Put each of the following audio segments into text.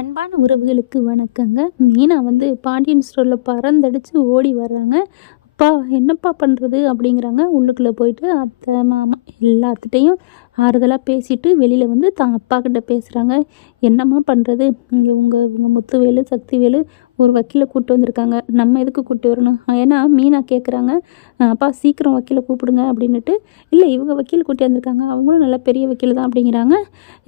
அன்பான உறவுகளுக்கு வணக்கங்க. மீனா வந்து பாண்டியன் ஸ்டோரில் பறந்தடிச்சு ஓடி வர்றாங்க. "அப்பா என்னப்பா பண்ணுறது?" அப்படிங்கிறாங்க. உள்ளுக்குள்ளே போயிட்டு அத்தை, மாமா எல்லாத்துட்டையும் ஆறுதலாக பேசிட்டு வெளியில் வந்து தான் அப்பா கிட்ட பேசுகிறாங்க. "என்னம்மா பண்ணுறது? இங்கே உங்கள் உங்கள் முத்துவேலு, சக்திவேலு ஒரு வக்கீலை கூப்பிட்டு வந்திருக்காங்க. நம்ம எதுக்கு கூப்பிட்டு வரணும்?" ஏன்னா மீனா கேட்குறாங்க, "அப்பா சீக்கிரம் வக்கீலை கூப்பிடுங்க" அப்படின்னுட்டு. "இல்லை, இவங்க வக்கீல் கூட்டி வந்திருக்காங்க. அவங்களும் நல்லா பெரிய வக்கீல் தான்" அப்படிங்கிறாங்க.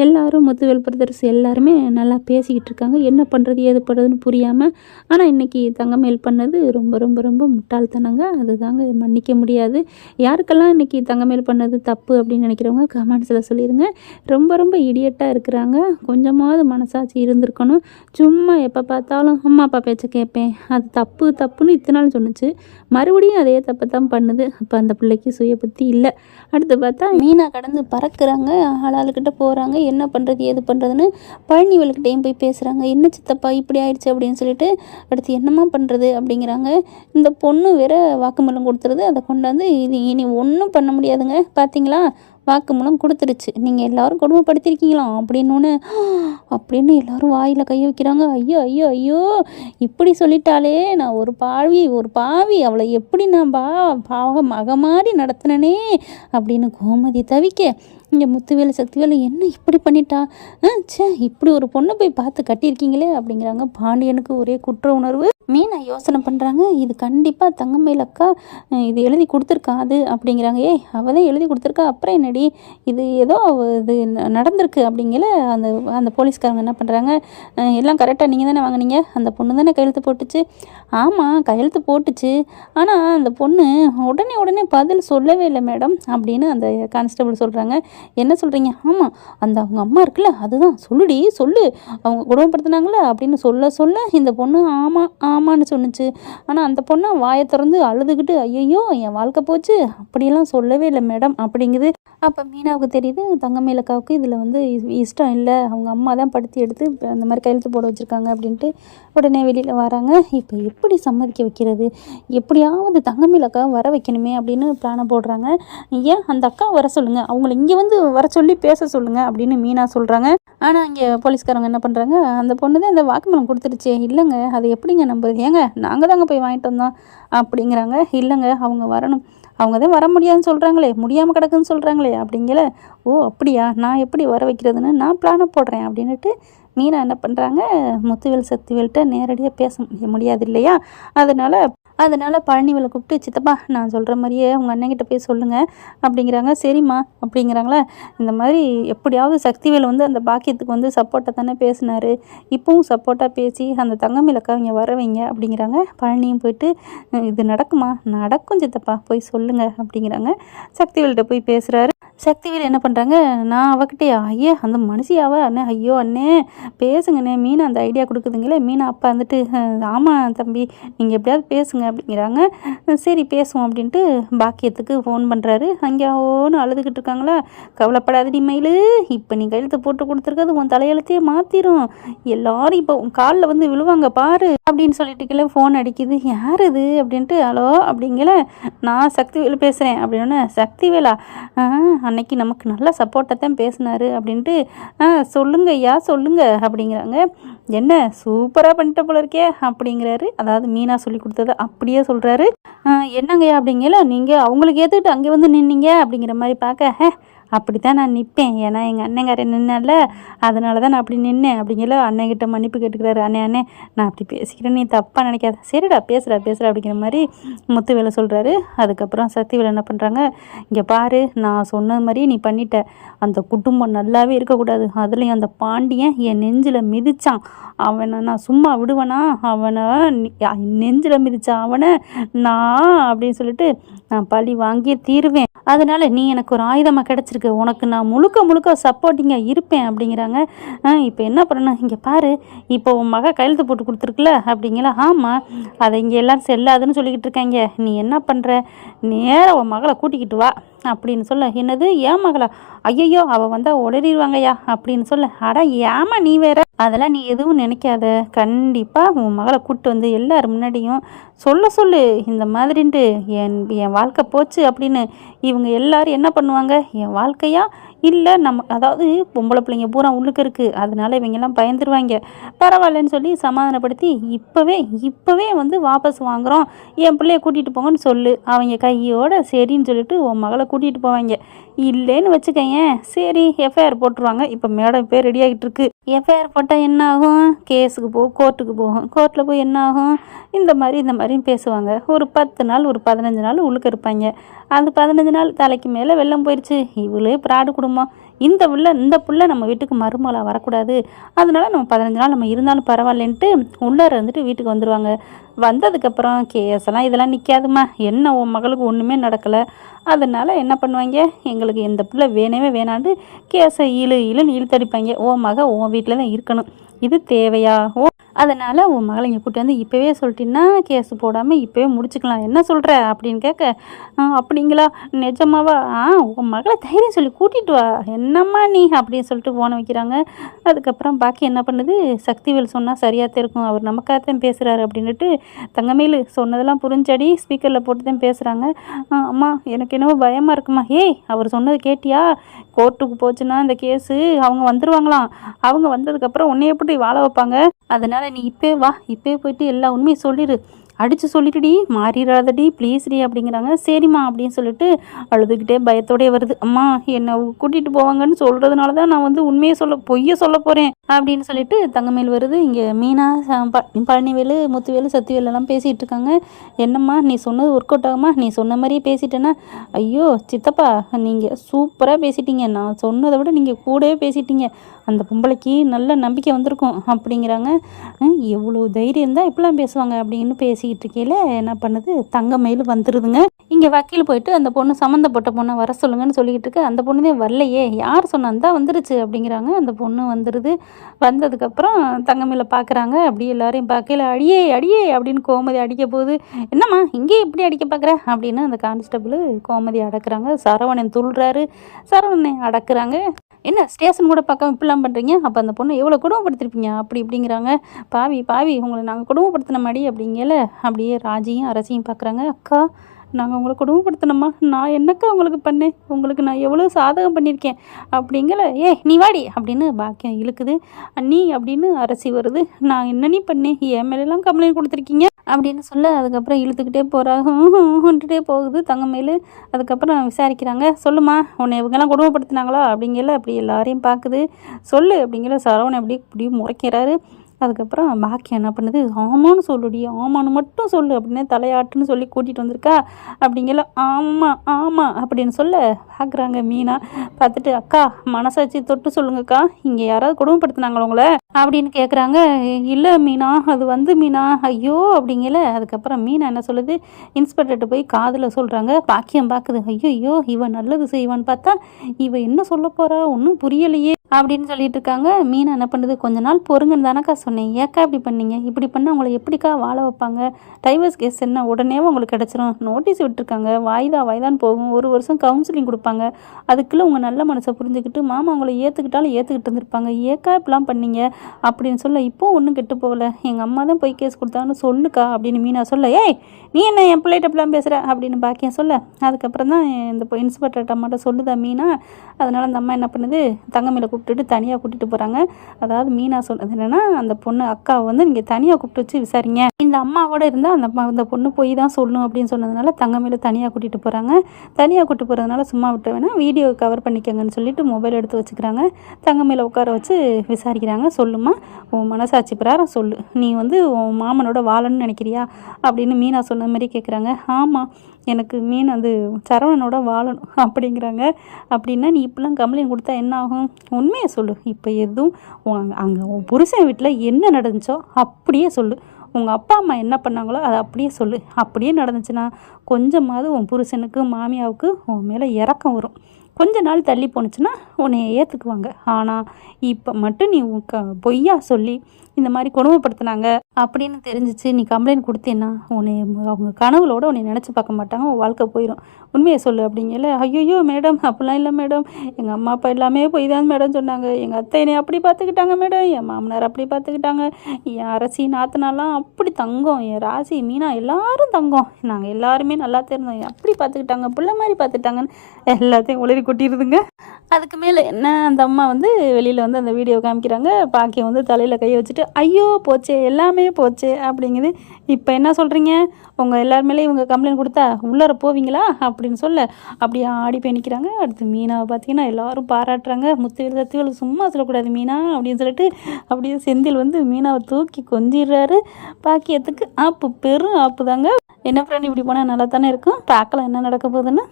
எல்லாரும் முத்துவேல் பிரதர்ஸ் எல்லாருமே நல்லா பேசிக்கிட்டு இருக்காங்க. என்ன பண்ணுறது ஏது பண்ணுறதுன்னு புரியாமல். ஆனால் இன்றைக்கி தங்கமேல் பண்ணது ரொம்ப ரொம்ப ரொம்ப முட்டாள்தனங்க. அதுதாங்க மன்னிக்க முடியாது. யாருக்கெல்லாம் இன்றைக்கி தங்கமேல் பண்ணது தப்பு அப்படின்னு நினைக்கிறவங்க கமெண்ட்ஸில் சொல்லிடுங்க. ரொம்ப ரொம்ப இடியட்டாக இருக்கிறாங்க. கொஞ்சமாவது மனசாட்சி இருந்திருக்கணும். சும்மா எப்போ பார்த்தாலும் அம்மா அப்பா பேச்சை கேட்பேன், அது தப்பு தப்புன்னு இத்தனை நாள் சொன்னுச்சு, மறுபடியும் அதே தப்பை தான் பண்ணுது. அப்போ அந்த பிள்ளைக்கு சுய புத்தி இல்லை. அடுத்து பார்த்தா மீனா கடந்து பறக்கிறாங்க. ஆளாளுக்கிட்ட போகிறாங்க. என்ன பண்ணுறது ஏது பண்ணுறதுன்னு பழனிவேலுக்கிட்டையும் போய் பேசுகிறாங்க. "என்ன சித்தப்பா இப்படி ஆயிடுச்சு?" அப்படின்னு சொல்லிட்டு. அடுத்து என்னம்மா பண்ணுறது அப்படிங்கிறாங்க. இந்த பொண்ணு வேற வாக்குமூலம் கொடுத்துருது. அதை கொண்டாந்து இது இனி ஒன்றும் பண்ண முடியாதுங்க. பார்த்தீங்களா, வாக்குமூலம் கொடுத்துருச்சு, நீங்கள் எல்லோரும் கொடுமைப்படுத்திருக்கீங்களாம் அப்படின்னு எல்லாரும் வாயில் கை வைக்கிறாங்க. ஐயோ ஐயோ ஐயோ, இப்படி சொல்லிட்டாலே, நான் ஒரு பாவி, அவளை எப்படி நான் பாவ மக மாதிரி நடத்தினனே அப்படின்னு கோமதி தவிக்க, இங்கே முத்துவேலு சக்திவேலு என்ன இப்படி பண்ணிட்டா, ச்சே, இப்படி ஒரு பொண்ணை போய் பார்த்து கட்டியிருக்கீங்களே அப்படிங்கிறாங்க. பாண்டியனுக்கு ஒரே குற்ற உணர்வு. மீனா யோசனை பண்ணுறாங்க, இது கண்டிப்பாக தங்கமேல் அக்கா இது எழுதி கொடுத்துருக்கா அது அப்படிங்கிறாங்க. அவள் தான் எழுதி கொடுத்துருக்கா, அப்புறம் என்னடி இது ஏதோ இது நடந்திருக்கு அப்படிங்கல. அந்த அந்த போலீஸ்காரங்க என்ன பண்ணுறாங்க, எல்லாம் கரெக்டாக நீங்கள் தானே வாங்கினீங்க, அந்த பொண்ணு தானே கையெழுத்து போட்டுச்சு. ஆமாம், கையெழுத்து போட்டுச்சு, ஆனால் அந்த பொண்ணு உடனே பதில் சொல்லவே இல்லை மேடம் அப்படின்னு அந்த கான்ஸ்டபிள் சொல்கிறாங்க. என்ன சொல்கிறீங்க? ஆமாம், அந்த அவங்க அம்மா இருக்குல்ல, அதுதான் சொல்லுடி சொல்லு, அவங்க குடும்பப்படுத்தினாங்களே அப்படின்னு சொல்ல இந்த பொண்ணு ஆமான்னு சொன்னுச்சு. ஆனால் அந்த பொண்ணை வாயை திறந்து அழுதுகிட்டு, ஐயோ என் வாழ்க்கை போச்சு, அப்படியெல்லாம் சொல்லவே இல்லை மேடம் அப்படிங்குது. அப்போ மீனாவுக்கு தெரியுது தங்கமேல் அக்காவுக்கு இதில் வந்து இஷ்டம் இல்லை, அவங்க அம்மா தான் படுத்தி எடுத்து அந்த மாதிரி கையெழுத்து போட வச்சுருக்காங்க அப்படின்ட்டு. உடனே வெளியில் வராங்க. இப்போ எப்படி சம்மதிக்க வைக்கிறது, எப்படியாவது தங்கமேல் அக்காவை வர வைக்கணுமே அப்படின்னு பிளானை போடுறாங்க. ஏன் அந்த அக்கா வர சொல்லுங்கள், அவங்கள இங்கே வந்து வர சொல்லி பேச சொல்லுங்கள் அப்படின்னு மீனா சொல்கிறாங்க. ஆனால் இங்கே போலீஸ்காரங்க என்ன பண்ணுறாங்க, அந்த பொண்ணு தான் இந்த வாக்குமூலம் கொடுத்துருச்சே, இல்லைங்க அது எப்படிங்க நம்புறது, ஏங்க நாங்கள் தாங்க போய் வாங்கிட்டு வந்தோம் அப்படிங்கிறாங்க. இல்லைங்க அவங்க வரணும், அவங்க தான் வர முடியாதுன்னு சொல்கிறாங்களே, முடியாமல் கிடக்குன்னு சொல்கிறாங்களே அப்படிங்கல. ஓ அப்படியா, நான் எப்படி வர வைக்கிறதுன்னு நான் பிளானை போடுறேன் அப்படின்ட்டு மீனா என்ன பண்ணுறாங்க, முத்துவேல் சக்திவேல்கிட்ட நேரடியாக பேச முடியாது இல்லையா, அதனால் பழனிவேலை கூப்பிட்டு, சித்தப்பா நான் சொல்கிற மாதிரியே உங்கள் அண்ணன்கிட்ட போய் சொல்லுங்கள் அப்படிங்கிறாங்க. சரிம்மா அப்படிங்கிறாங்களா. இந்த மாதிரி எப்படியாவது சக்திவேல் வந்து அந்த பாக்கியத்துக்கு வந்து சப்போர்ட்டாக தானே பேசினார், இப்போவும் சப்போர்ட்டாக பேசி அந்த தங்கமேல் அக்கா இங்கே வர வைங்க அப்படிங்கிறாங்க. பழனியும் போயிட்டு, இது நடக்குமா, நடக்கும் சித்தப்பா போய் சொல்லுங்கள் அப்படிங்கிறாங்க. சக்திவேல்கிட்ட போய் பேசுகிறாரு. சக்திவேல் என்ன பண்ணுறாங்க, நான் அவகிட்டயா, ஐயே அந்த மனுஷியாவா அண்ணே, ஐயோ அண்ணே பேசுங்கண்ணே, மீனா அந்த ஐடியா கொடுக்குதுங்களே. மீனா அப்பா வந்துட்டு, ஆமாம் தம்பி நீங்கள் எப்படியாவது பேசுங்க அப்படிங்கிறாங்க. சரி பேசுவோம் அப்படின்ட்டு பாக்கியத்துக்கு ஃபோன் பண்ணுறாரு. அங்கே ஓன்னு அழுதுகிட்டு இருக்காங்களா. கவலைப்படாதடி மயிலு, இப்போ நீ கையெழுத்து போட்டு கொடுத்துருக்கிறது உன் தலையெழுத்தையே மாற்றிடும், எல்லாரும் இப்போ உன் காலில் வந்து விழுவாங்க பாரு அப்படின்னு சொல்லிட்டுக்கல. ஃபோன் அடிக்குது. யார் இது அப்படின்ட்டு. ஹலோ அப்படிங்கல, நான் சக்திவேல் பேசுகிறேன் அப்படின்னு. சக்திவேலா, அன்னைக்கு நமக்கு நல்லா சப்போர்ட்டாக தான் பேசினார் அப்படின்ட்டு. சொல்லுங்க ஐயா சொல்லுங்க அப்படிங்கிறாங்க. என்ன சூப்பராக பண்ணிட்ட போல இருக்கே அப்படிங்கிறாரு. அதாவது மீனா சொல்லி கொடுத்ததை அப்படியே சொல்கிறாரு. என்னங்கய்யா அப்படிங்கல, நீங்கள் அவங்களுக்கு ஏற்றுக்கிட்டு அங்கே வந்து நின்னீங்க அப்படிங்கிற மாதிரி பார்க்க, அப்படி தான் நான் நிற்பேன், ஏன்னா எங்கள் அண்ணங்காரன் நின்னால அதனால தான் நான் அப்படி நின்னேன் அப்படிங்கிற. அண்ணன்கிட்ட மன்னிப்பு கேட்டுக்கிறாரு. அண்ணே நான் அப்படி பேசிக்கிறேன், நீ தப்பாக நினைக்காத, சரிடா பேசுகிறா அப்படிங்கிற மாதிரி முத்துவேலை சொல்கிறாரு. அதுக்கப்புறம் சக்திவேல் என்ன பண்ணுறாங்க, இங்கே பாரு நான் சொன்னது மாதிரி நீ பண்ணிட்ட, அந்த குடும்பம் நல்லாவே இருக்கக்கூடாது, அதுலேயும் அந்த பாண்டியன் என் நெஞ்சில் மிதித்தான், அவனை நான் சும்மா விடுவேனா, அவனை நெஞ்சில் மிதித்தான் அவனை நான் அப்படின்னு சொல்லிட்டு நான் பழி வாங்கியே தீருவேன், அதனால் நீ எனக்கு ஒரு ஆயுதமாக கிடச்சிருக்கு, உனக்கு நான் முழுக்க சப்போர்ட்டிங்காக இருப்பேன் அப்படிங்கிறாங்க. இப்போ என்ன பண்ணணும், இங்கே பாரு இப்போ உன் மக கையெழுத்து போட்டு கொடுத்துருக்குல அப்படிங்களா. ஆமாம், அதை இங்கே எல்லோரும் செல்லாதுன்னு சொல்லிக்கிட்டு இருக்காங்க, நீ என்ன பண்ணுற, நேராக உன் மகளை கூட்டிக்கிட்டு வா அப்படின்னு சொல்ல. என்னது ஏன் மகளா, ஐயோ அவள் வந்தால் உளறிடுவாங்கய்யா அப்படின்னு சொல்ல. அட ஏமா நீ வேற, அதெல்லாம் நீ எதுவும் நினைக்காத, கண்டிப்பாக உன் மகளை கூப்பிட்டு வந்து எல்லாரும் முன்னாடியும் சொல்லு இந்த மாதிரின்ட்டு என் வாழ்க்கை போச்சு அப்படின்னு. இவங்க எல்லாரும் என்ன பண்ணுவாங்க, என் வாழ்க்கையா இல்லை நம்ம அதாவது பொம்பளை பிள்ளைங்க பூரா உள்ளுக்கு இருக்குது, அதனால இவங்கெல்லாம் பயந்துருவாங்க, பரவாயில்லன்னு சொல்லி சமாதானப்படுத்தி இப்போவே வந்து வாபஸ் வாங்குகிறோம், என் பிள்ளைய கூட்டிகிட்டு போங்கன்னு சொல்லு. அவங்க கையோட சரின்னு சொல்லிட்டு உன் மகளை கூட்டிகிட்டு போவாங்க. இல்லைன்னு வச்சுக்கயேன், சரி எஃப்ஐஆர் போட்டுருவாங்க. இப்போ மேடம் பேர் ரெடி ஆகிட்டு இருக்கு. எஃப்ஐஆர் போட்டால் என்ன ஆகும்? கேஸுக்கு போகும், கோர்ட்டுக்கு போகும். கோர்ட்டில் போய் என்ன ஆகும்? இந்த மாதிரின்னு பேசுவாங்க. ஒரு 10 நாள் ஒரு 15 நாள் உள்ளுக்க இருப்பாங்க. அந்த 15 நாள் தலைக்கு மேலே வெள்ளம் போயிடுச்சு. இவ்வளோ பிராடு குடும்பம். இந்த புள்ள நம்ம வீட்டுக்கு மருமகளாக வரக்கூடாது, அதனால நம்ம 15 நாள் நம்ம இருந்தாலும் பரவாயில்லன்ட்டு உள்ளார இருந்துட்டு வீட்டுக்கு வந்துடுவாங்க. வந்ததுக்கப்புறம் கேஸெல்லாம் இதெல்லாம் நிற்காதுமா, என்ன உன் மகளுக்கு ஒன்றுமே நடக்கலை, அதனால் என்ன பண்ணுவாங்க, எங்களுக்கு இந்த பிள்ளை வேணவே வேணாண்டு கேஸை இழுன்னு இழுத்தடிப்பாங்க. ஓ மக உன் வீட்டில் தான் இருக்கணும், இது தேவையா? அதனால் உன் மகளை இங்கே கூட்டி வந்து இப்போவே சொல்லிட்டீங்கன்னா கேஸ் போடாமல் இப்போவே முடிச்சுக்கலாம், என்ன சொல்கிற அப்படின்னு கேட்க, அப்படிங்களா, நிஜமாவா? உன் மகளை தைரியம் சொல்லி கூட்டிகிட்டு வா, என்னம்மா நீ அப்படின்னு சொல்லிட்டு ஃபோனை வைக்கிறாங்க. அதுக்கப்புறம் பாக்கி என்ன பண்ணுது, சக்திவேல் சொன்னால் சரியாக இருக்கும், அவர் நமக்காகத்தான் பேசுகிறாரு அப்படின்ட்டு தங்கமேலு சொன்னதெல்லாம் புரிஞ்சடி ஸ்பீக்கரில் போட்டு தான் பேசுகிறாங்க. அம்மா எனக்கு என்னவோ பயமாக இருக்குமா. ஏய், அவர் சொன்னது கேட்டியா? கோர்ட்டுக்கு போச்சுன்னா இந்த கேஸு அவங்க வந்துடுவாங்களாம், அவங்க வந்ததுக்கப்புறம் உன்னை எப்படி வாழ வைப்பாங்க, அதனால் நீ இப்போயே போயிட்டு எல்லா உண்மையும் சொல்லிடு, அடித்து சொல்லிட்டுடி, மாறிடாதடி ப்ளீஸ்டி அப்படிங்கிறாங்க. சரிம்மா அப்படின்னு சொல்லிட்டு அழுதுகிட்டே பயத்தோடே வருது. அம்மா என்னை கூட்டிகிட்டு போவாங்கன்னு சொல்கிறதுனால தான் நான் வந்து உண்மையை பொய்யை சொல்ல போகிறேன் அப்படின்னு சொல்லிட்டு தங்கமேல் வருது. இங்கே மீனா, பழனிவேலு, முத்துவேலு, சத்திவேலு எல்லாம் பேசிகிட்டு இருக்காங்க. என்னம்மா நீ சொன்னது ஒர்க் அவுட் ஆகுமா? நீ சொன்ன மாதிரியே பேசிட்டேன்னா? ஐயோ சித்தப்பா, நீங்கள் சூப்பராக பேசிட்டீங்க, நான் சொன்னதை விட நீங்கள் கூடவே பேசிட்டீங்க, அந்த பொம்பளைக்கு நல்ல நம்பிக்கை வந்திருக்கும் அப்படிங்கிறாங்க. எவ்வளோ தைரியம் தான் இப்படிலாம் பேசுவாங்க அப்படின்னு பேசிக்கிட்டு இருக்கையில் என்ன பண்ணுது, தங்கமேலு வந்துடுதுங்க. இங்கே வக்கீல் போயிட்டு அந்த பொண்ணு சம்மந்தப்பட்ட பொண்ணை வர சொல்லுங்கன்னு சொல்லிக்கிட்டு இருக்கு. அந்த பொண்ணு தான் வரலையே, யார் சொன்னான் தான் வந்துருச்சு அப்படிங்கிறாங்க. அந்த பொண்ணு வந்துடுது. வந்ததுக்கப்புறம் தங்கமேலை பார்க்குறாங்க. அப்படியே எல்லாரையும் பார்க்கல, அடியே அப்படின்னு கோமதி அடிக்க போகுது. என்னம்மா இங்கே எப்படி அடிக்க பார்க்குற அப்படின்னு அந்த கான்ஸ்டபிள் கோமதி அடக்குறாங்க. சரவணன் துள்ளுறாரு, சரவணனை அடக்குறாங்க. என்ன ஸ்டேஷன் கூட பார்க்காம இப்படிலாம் பண்ணுறீங்க, அப்போ அந்த பொண்ணை எவ்வளோ குடும்பப்படுத்திருப்பீங்க அப்படிங்கிறாங்க. பாவி உங்களை நாங்கள் குடும்பப்படுத்தின மாடி அப்படிங்கல. அப்படியே ராஜியும் அரசியும் பார்க்குறாங்க. அக்கா, நாங்கள் உங்களை குடும்பப்படுத்தினோம்மா, நான் என்னக்கா உங்களுக்கு பண்ணேன், உங்களுக்கு நான் எவ்வளோ சாதகம் பண்ணியிருக்கேன் அப்படிங்கல. நீ வாடி அப்படின்னு பாக்கியம் இழுக்குது. அண்ணி அப்படின்னு அரசி வருது. நான் என்ன நீ பண்ணேன், என் மேலெல்லாம் கம்ப்ளைண்ட் கொடுத்துருக்கீங்க அப்படின்னு சொல்ல, அதுக்கப்புறம் இழுத்துக்கிட்டே போகிறாங்கன்ட்டுட்டே போகுது தங்கமேலு. அதுக்கப்புறம் விசாரிக்கிறாங்க. சொல்லுமா, உன்னை இவங்கெல்லாம் குடும்பப்படுத்தினாங்களா அப்படிங்கல. அப்படி எல்லாரையும் பார்க்குது. சொல்லு அப்படிங்கல. சரவணன் இப்படி முறைக்கிறாரு. அதுக்கப்புறம் பாக்கியம் என்ன பண்ணுது, ஆமான்னு சொல்லுடி, ஆமான்னு மட்டும் சொல்லு அப்படின்னு தலையாட்டுன்னு சொல்லி கூட்டிகிட்டு வந்திருக்கா அப்படிங்கல. ஆமாம் அப்படின்னு சொல்ல பார்க்குறாங்க. மீனா பார்த்துட்டு, அக்கா மனசாட்சி தொட்டு சொல்லுங்கக்கா, இங்கே யாராவது குடும்பப்படுத்தினாங்களா உங்களை அப்படின்னு கேட்குறாங்க. இல்லை மீனா, அது வந்து மீனா, ஐயோ அப்படிங்கல. அதுக்கப்புறம் மீனா என்ன சொல்லுது, இன்ஸ்பெக்டர்கிட்ட போய் காதில் சொல்கிறாங்க. பாக்கியம் பார்க்குது. ஐயோ இவன் நல்லது செய்வான்னு பார்த்தா இவ என்ன சொல்ல போகிறா, ஒன்றும் புரியலையே அப்படின்னு சொல்லிட்டு இருக்காங்க. மீனா என்ன பண்ணுது, கொஞ்ச நாள் பொறுங்கன்னு தானக்கா சொன்னேன், ஏக்கா இப்படி பண்ணீங்க, இப்படி பண்ணால் உங்களை எப்படிக்கா வாழ வைப்பாங்க, டைவர்ஸ் கேஸ் என்ன உடனே உங்களுக்கு கிடச்சிரும், நோட்டீஸ் விட்டுருக்காங்க, வாய்தான்னு போகும், 1 வருஷம் கவுன்சிலிங் கொடுப்பாங்க, அதுக்குள்ளே உங்கள் நல்ல மனசை புரிஞ்சுக்கிட்டு மாமா உங்களை ஏற்றுக்கிட்டு இருந்திருப்பாங்க, ஏக்கா இப்படிலாம் பண்ணீங்க அப்படின்னு சொல்ல. இப்போ ஒன்றும் கெட்டு போகல, எங்கள் அம்மா தான் போய் கேஸ் கொடுத்தாங்கன்னு சொல்லுக்கா அப்படின்னு மீனா சொல்ல. நீ என்ன என் பிள்ளைகிட்ட இப்படிலாம் பேசுகிற அப்படின்னு பாக்கியம் சொல்ல. அதுக்கப்புறம் தான் இந்த இன்ஸ்பெக்டர் அம்மாட்ட சொல்லுதா மீனா. அதனால் அந்த அம்மா என்ன பண்ணுது, தங்கமேலை கூப்பிட்டுட்டு தனியாக கூட்டிகிட்டு போகிறாங்க. அதாவது மீனா சொன்னது என்னென்னா, அந்த பொண்ணு அக்காவை வந்து நீங்கள் தனியாக கூப்பிட்டு வச்சு விசாரிங்க, இந்த அம்மாவோட இருந்தால் அந்த பொண்ணு போய் தான் சொல்லணும் அப்படின்னு சொன்னதுனால தங்கமேலை தனியாக கூட்டிகிட்டு போகிறாங்க. தனியாக கூப்பிட்டு போகிறதுனால சும்மா விட்டு வேணால் வீடியோ கவர் பண்ணிக்கங்கன்னு சொல்லிட்டு மொபைல் எடுத்து வச்சுக்கிறாங்க. தங்கமேலை உட்கார வச்சு விசாரிக்கிறாங்க. சொல்லுமா, உன் மனசாட்சி பிரகாரம் சொல்லு, நீ வந்து உன் மாமனோட வாழணும்னு நினைக்கிறியா அப்படின்னு மீனா சொன்ன மாதிரி கேட்குறாங்க. ஆமாம், எனக்கு அது சரவணனோட வாழணும் அப்படிங்கிறாங்க. அப்படின்னா நீ இப்படிலாம் கம்ப்ளைண்ட் கொடுத்தா என்ன ஆகும், உண்மையை சொல்லு, இப்போ எதுவும் அங்கே உன் புருஷன் வீட்டில் என்ன நடந்துச்சோ அப்படியே சொல்லு, உங்கள் அப்பா அம்மா என்ன பண்ணாங்களோ அதை அப்படியே சொல்லு, அப்படியே நடந்துச்சுன்னா கொஞ்சமாவது உன் புருஷனுக்கு மாமியாவுக்கு உன் மேலே இறக்கம் வரும், கொஞ்ச நாள் தள்ளி போணுச்சுன்னா உன்னை ஏற்றுக்குவாங்க. ஆனால் இப்போ மட்டும் நீ பொய்யா சொல்லி இந்த மாதிரி கொடுமைப்படுத்தினாங்க அப்படின்னு தெரிஞ்சிச்சு நீ கம்ப்ளைண்ட் கொடுத்தேன்னா உன்னை அவங்க கனவுளோட உன்னை நினச்சி பார்க்க மாட்டாங்க, உன் வாழ்க்கை போயிடும், உண்மையை சொல்லு அப்படிங்கல. ஐயோ மேடம், அப்படிலாம் இல்லை மேடம், எங்கள் அம்மா அப்பா எல்லாமே போய் தான் மேடம் சொன்னாங்க, எங்கள் அத்தை என்னை அப்படி பார்த்துக்கிட்டாங்க மேடம், என் மாமனார் அப்படி பார்த்துக்கிட்டாங்க, என் அரசி நாத்தனாலாம் அப்படி தங்கம், என் ராசி மீனா எல்லாரும் தங்கம், நாங்கள் எல்லாருமே நல்லா தெரிஞ்சோம், அப்படி பார்த்துக்கிட்டாங்க, பிள்ளை மாதிரி பார்த்துட்டாங்கன்னு எல்லாத்தையும் உளறி கொட்டிடுதுங்க. அதுக்கு மேலே என்ன அந்த அம்மா வந்து வெளியில் வந்து அந்த வீடியோ காமிக்கிறாங்க. பாக்கியம் வந்து தலையில் கையை வச்சுட்டு ஐயோ போச்சே எல்லாமே போச்சே அப்படிங்குது. இப்போ என்ன சொல்கிறீங்க, உங்கள் எல்லார் மேலேயும் இவங்க கம்ப்ளைண்ட் கொடுத்தா உள்ளார போவீங்களா அப்படின்னு சொல்ல அப்படியே ஆடி போய் நிற்கிறாங்க. அடுத்து மீனாவை பார்த்தீங்கன்னா எல்லோரும் பாராட்டுறாங்க. முத்துவேல் சத்துவேல் சும்மா சொல்லக்கூடாது மீனா அப்படின்னு சொல்லிட்டு அப்படியே செந்தில் வந்து மீனாவை தூக்கி கொஞ்சிடுறாரு. பாக்கியத்துக்கு ஆப்பு பெரும் ஆப்பு தாங்க. என்ன ஃப்ரெண்ட் இப்படி போனால் நல்லா தானே இருக்கும். பார்க்கலாம் என்ன நடக்க போகுதுன்னு.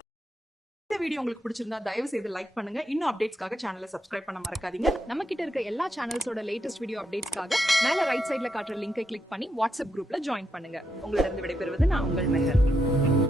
இந்த வீடியோ உங்களுக்கு பிடிச்சிருந்தா தயவு செய்து லைக் பண்ணுங்க. இன்னும் அப்டேட்ஸ்க்காக சேனலை சப்ஸ்கிரைப் பண்ண மறக்காதீங்க. நம்ம கிட்ட இருக்க எல்லா சேனல்ஸோட லேட்டஸ்ட் வீடியோ அப்டேட்ஸ்க்காக மேல ரைட் சைடுல காட்டுற லிங்கை கிளிக் பண்ணி வாட்ஸ்அப் குரூப்ல ஜாயின் பண்ணுங்க. உங்களிடம் விடைபெறுவது நான் உங்கள் மெஹர்.